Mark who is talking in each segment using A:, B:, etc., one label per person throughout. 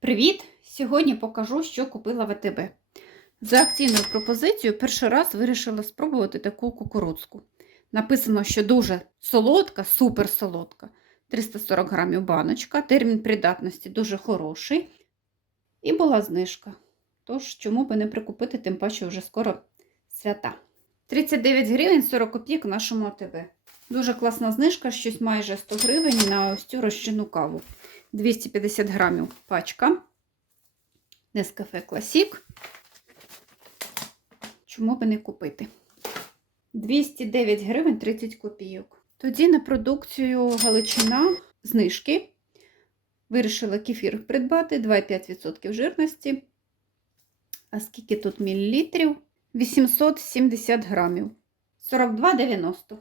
A: Привіт! Сьогодні покажу, що купила в АТБ. За акційною пропозицією перший раз вирішила спробувати таку кукурудзку. Написано, що дуже солодка, супер солодка. 340 грамів баночка, термін придатності дуже хороший. І була знижка. Тож, чому би не прикупити, тим паче вже скоро свята. 39 гривень 40 копійок нашому АТБ. Дуже класна знижка, щось майже 100 гривень на ось цю розчинну каву. 250 грамів пачка. Нескафе Класік. Чому би не купити? 209 гривень 30 копійок. Тоді на продукцію Галичина знижки. Вирішила кефір придбати 2,5% жирності. А скільки тут мілілітрів? 870 грамів. 42,90.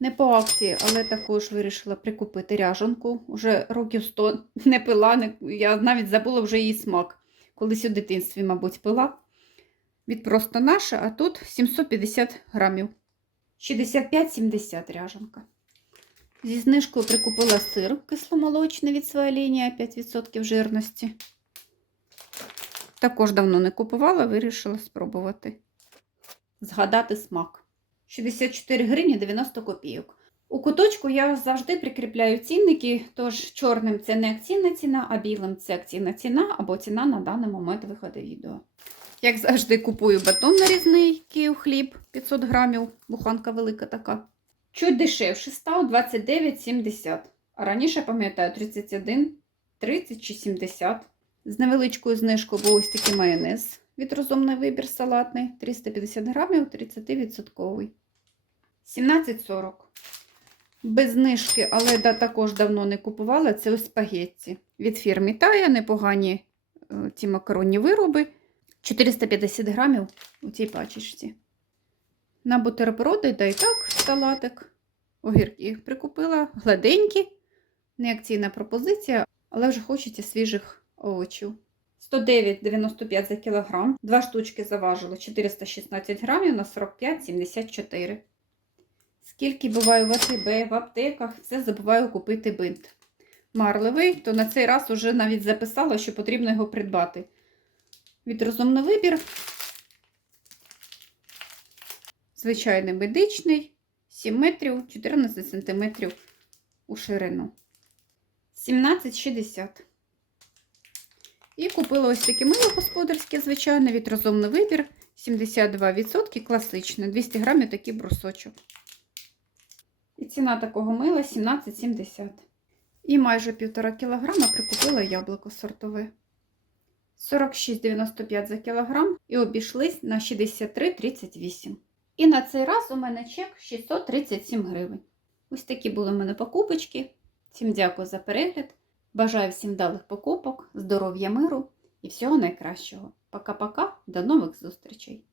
A: Не по акції, але також вирішила прикупити ряжанку. Уже років 100 не пила, не... я навіть забула вже її смак. Колись у дитинстві, мабуть, пила. Від просто наша, а тут 750 грамів. 65-70 ряжанка. Зі знижкою прикупила сир кисломолочний від своя лінія 5% жирності. Також давно не купувала, вирішила спробувати. Згадати смак. 64 гривні 90 копійок. У куточку я завжди прикріпляю цінники, тож чорним це не акційна ціна, а білим це акційна ціна або ціна на даний момент виходу відео. Як завжди, купую батон нарізний Київ хліб 500 грамів, буханка велика така. Чуть дешевше став 29,70. А раніше, пам'ятаю, 31, 30 чи 70. З невеличкою знижкою був ось такий майонез від розумний вибір салатний 350 грамів 30%. 17,40. Без знижки, але да, також давно не купувала. Це ось спагетті. Від фірми Тая, непогані е, ці макаронні вироби. 450 грамів у цій пачечці. На бутерброди, да і так, салатик. Огірки прикупила, гладенькі, не акційна пропозиція, але вже хочеться свіжих овочів. 109,95 за кілограм. Два штучки заважили 416 грамів на 45,74. Скільки буваю в АТБ, в аптеках, все забуваю купити бинт. Марливий, то на цей раз уже навіть записала, що потрібно його придбати. Від розумний вибір. Звичайний медичний, 7 метрів, 14 сантиметрів у ширину. 17,60. І купила ось таке мило господарське, звичайне, від розумний вибір. 72% класичне, 200 грамів такий брусочок. І ціна такого мила 17,70. І майже 1,5 кг прикупила яблуко сортове. 46,95 за кілограм і обійшлись на 63,38. І на цей раз у мене чек 637 гривень. Ось такі були в мене покупочки. Всім дякую за перегляд. Бажаю всім вдалих покупок, здоров'я, миру і всього найкращого. Пока-пока, до нових зустрічей!